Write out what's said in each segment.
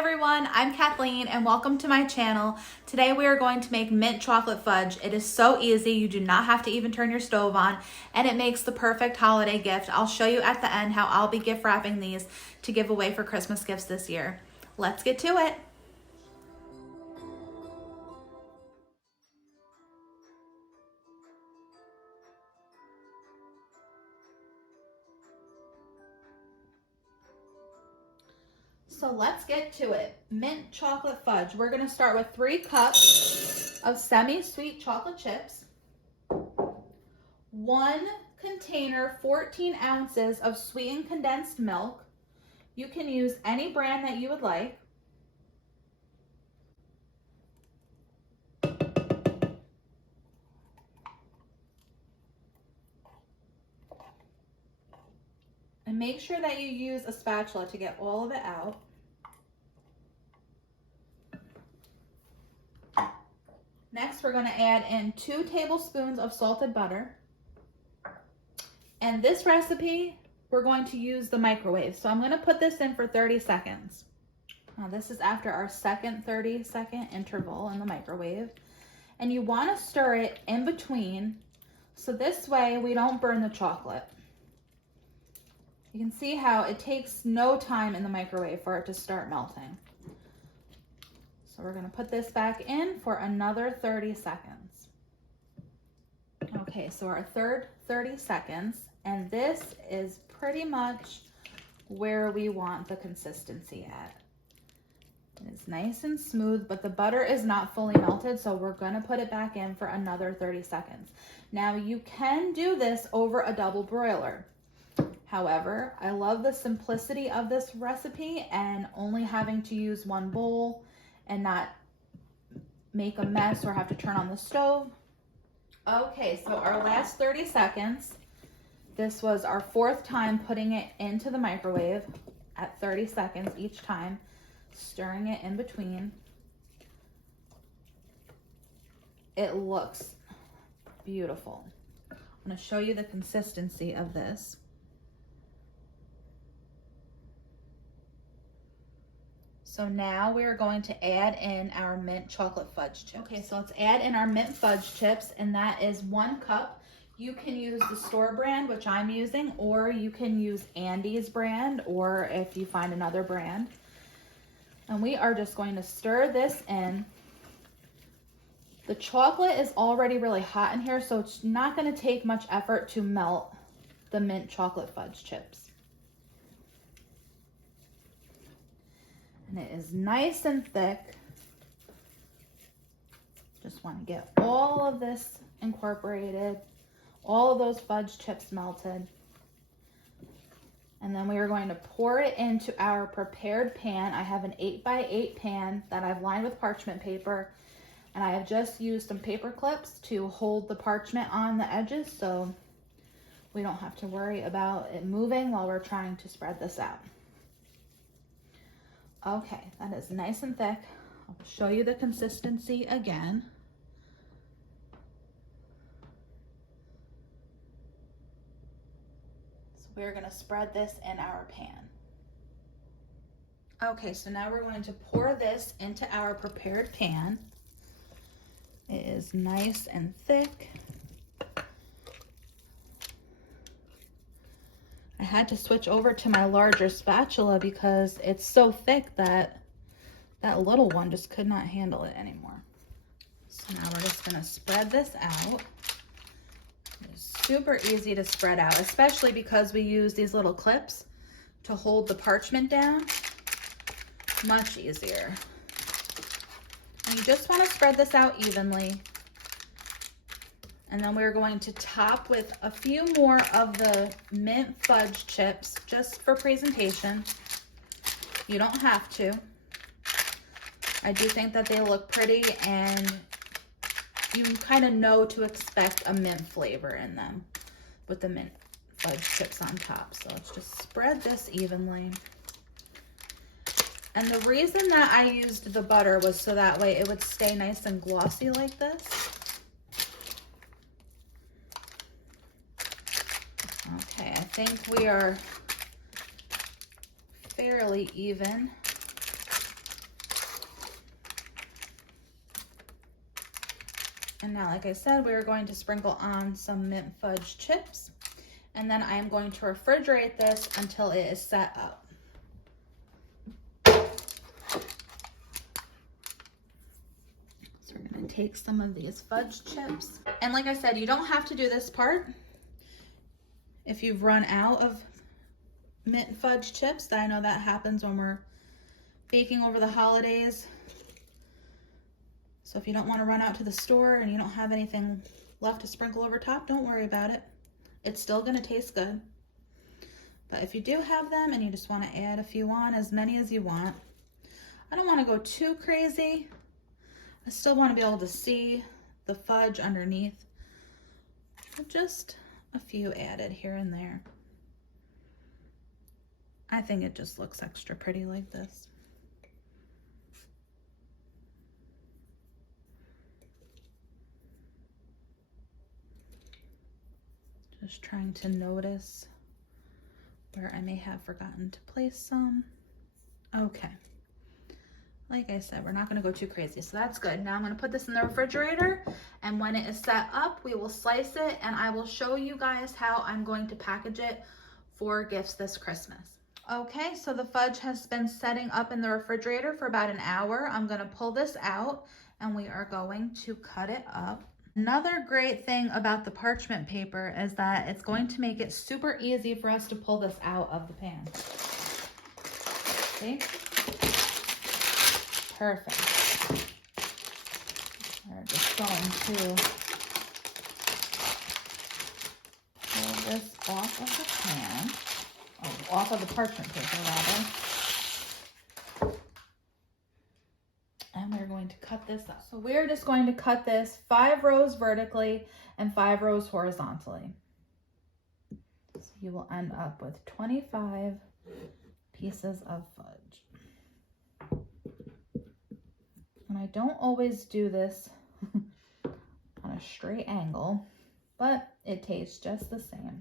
everyone, I'm Kathleen and welcome to my channel. Today we are going to make mint chocolate fudge. It is so easy, you do not have to even turn your stove on, and it makes the perfect holiday gift. I'll show you at the end how I'll be gift wrapping these to give away for Christmas gifts this year. Let's get to it. So let's get to it. Mint chocolate fudge. We're going to start with 3 cups of semi-sweet chocolate chips, 1 container, 14 ounces of sweetened condensed milk. You can use any brand that you would like. And make sure that you use a spatula to get all of it out. Next, we're going to add in 2 tablespoons of salted butter. And this recipe, we're going to use the microwave. So I'm going to put this in for 30 seconds. Now this is after our second 30-second interval in the microwave. And you want to stir it in between, so this way we don't burn the chocolate. You can see how it takes no time in the microwave for it to start melting. So we're going to put this back in for another 30 seconds. Okay, so our third 30 seconds, and this is pretty much where we want the consistency at. It's nice and smooth, but the butter is not fully melted, so we're going to put it back in for another 30 seconds. Now you can do this over a double broiler. However, I love the simplicity of this recipe and only having to use 1 bowl and not make a mess or have to turn on the stove. Okay, so our last 30 seconds, this was our 4th time putting it into the microwave at 30 seconds each time, stirring it in between. It looks beautiful. I'm going to show you the consistency of this. So now we are going to add in our mint chocolate fudge chips. Okay, so let's add in our mint fudge chips, and that is 1 cup. You can use the store brand, which I'm using, or you can use Andy's brand, or if you find another brand. And we are just going to stir this in. The chocolate is already really hot in here, so it's not going to take much effort to melt the mint chocolate fudge chips. And it is nice and thick. Just want to get all of this incorporated, all of those fudge chips melted. And then we are going to pour it into our prepared pan. I have an 8x8 pan that I've lined with parchment paper, and I have just used some paper clips to hold the parchment on the edges so we don't have to worry about it moving while we're trying to spread this out. Okay, that is nice and thick. I'll show you the consistency again. So we're going to spread this in our pan. Okay, so now we're going to pour this into our prepared pan. It is nice and thick. I had to switch over to my larger spatula because it's so thick that that little one just could not handle it anymore. So now we're just going to spread this out. It's super easy to spread out, especially because we use these little clips to hold the parchment down. Much easier. And you just want to spread this out evenly. And then we're going to top with a few more of the mint fudge chips just for presentation. You don't have to. I do think that they look pretty, and you kind of know to expect a mint flavor in them with the mint fudge chips on top. So let's just spread this evenly. And the reason that I used the butter was so that way it would stay nice and glossy like this. Okay, I think we are fairly even. Now, like I said, we're going to sprinkle on some mint fudge chips, and then I am going to refrigerate this until it is set up. So we're gonna take some of these fudge chips. And like I said, you don't have to do this part. If you've run out of mint fudge chips, I know that happens when we're baking over the holidays. So if you don't want to run out to the store and you don't have anything left to sprinkle over top, don't worry about it. It's still going to taste good. But if you do have them and you just want to add a few on, as many as you want. I don't want to go too crazy. I still want to be able to see the fudge underneath. So just a few added here and there. I think it just looks extra pretty like this. Just trying to notice where I may have forgotten to place some. Okay. Like I said, we're not gonna go too crazy, so that's good. Now I'm gonna put this in the refrigerator, and when it is set up, we will slice it, and I will show you guys how I'm going to package it for gifts this Christmas. Okay, so the fudge has been setting up in the refrigerator for about an hour. I'm gonna pull this out, and we are going to cut it up. Another great thing about the parchment paper is that it's going to make it super easy for us to pull this out of the pan. See? Perfect. We're just going to pull this off of the pan, off of the parchment paper rather. And we're going to cut this up. So we're just going to cut this 5 rows vertically and 5 rows horizontally. So you will end up with 25 pieces of fudge. And I don't always do this on a straight angle, but it tastes just the same.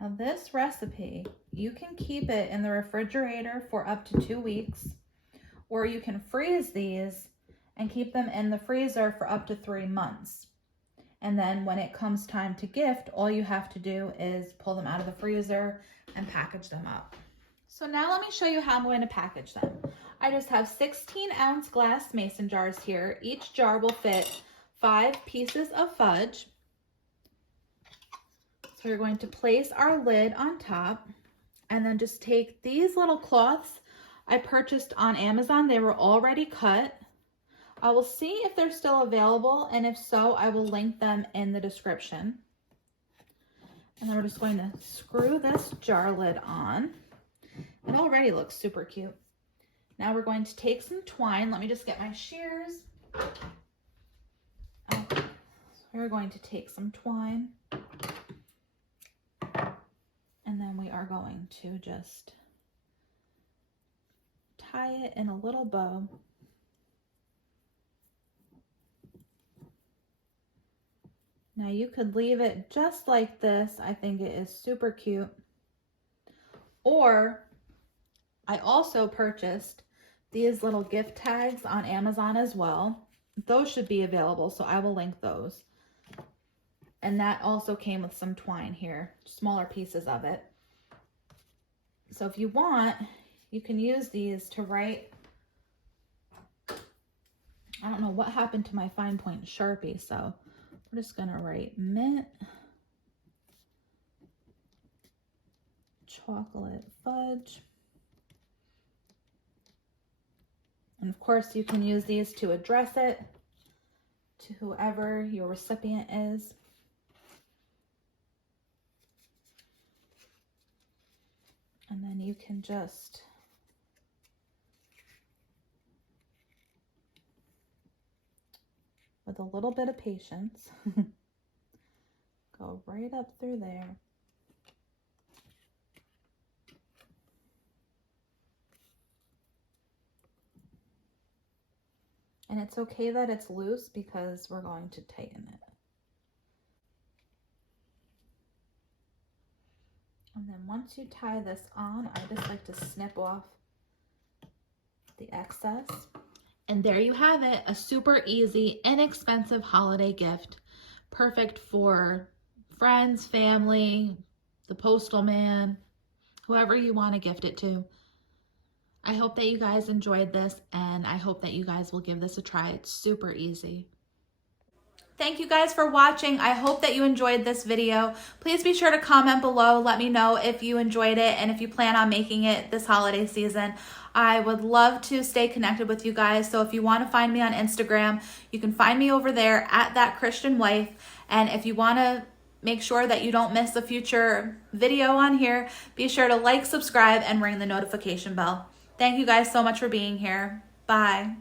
Now this recipe, you can keep it in the refrigerator for up to 2 weeks, or you can freeze these and keep them in the freezer for up to 3 months. And then when it comes time to gift, all you have to do is pull them out of the freezer and package them up. So now let me show you how I'm going to package them. I just have 16-ounce glass mason jars here. Each jar will fit 5 pieces of fudge. So we're going to place our lid on top, and then just take these little cloths I purchased on Amazon. They were already cut. I will see if they're still available, and if so, I will link them in the description. And then we're just going to screw this jar lid on. It already looks super cute. Now we're going to take some twine. Let me just get my shears. Okay. So we're going to take some twine. And then we are going to just tie it in a little bow. Now you could leave it just like this. I think it is super cute. Or I also purchased these little gift tags on Amazon as well. Those should be available, so I will link those. And that also came with some twine here, smaller pieces of it. So if you want, you can use these to write. I don't know what happened to my fine point Sharpie, so we're just gonna write mint chocolate fudge. And of course you can use these to address it to whoever your recipient is. And then you can just with a little bit of patience. Go right up through there. And it's okay that it's loose because we're going to tighten it. And then once you tie this on, I just like to snip off the excess. And there you have it, a super easy, inexpensive holiday gift. Perfect for friends, family, the postal man, whoever you want to gift it to. I hope that you guys enjoyed this, and I hope that you guys will give this a try. It's super easy. Thank you guys for watching. I hope that you enjoyed this video. Please be sure to comment below. Let me know if you enjoyed it and if you plan on making it this holiday season. I would love to stay connected with you guys. So if you want to find me on Instagram, you can find me over there at That Christian Wife. And if you want to make sure that you don't miss a future video on here, be sure to like, subscribe, and ring the notification bell. Thank you guys so much for being here. Bye.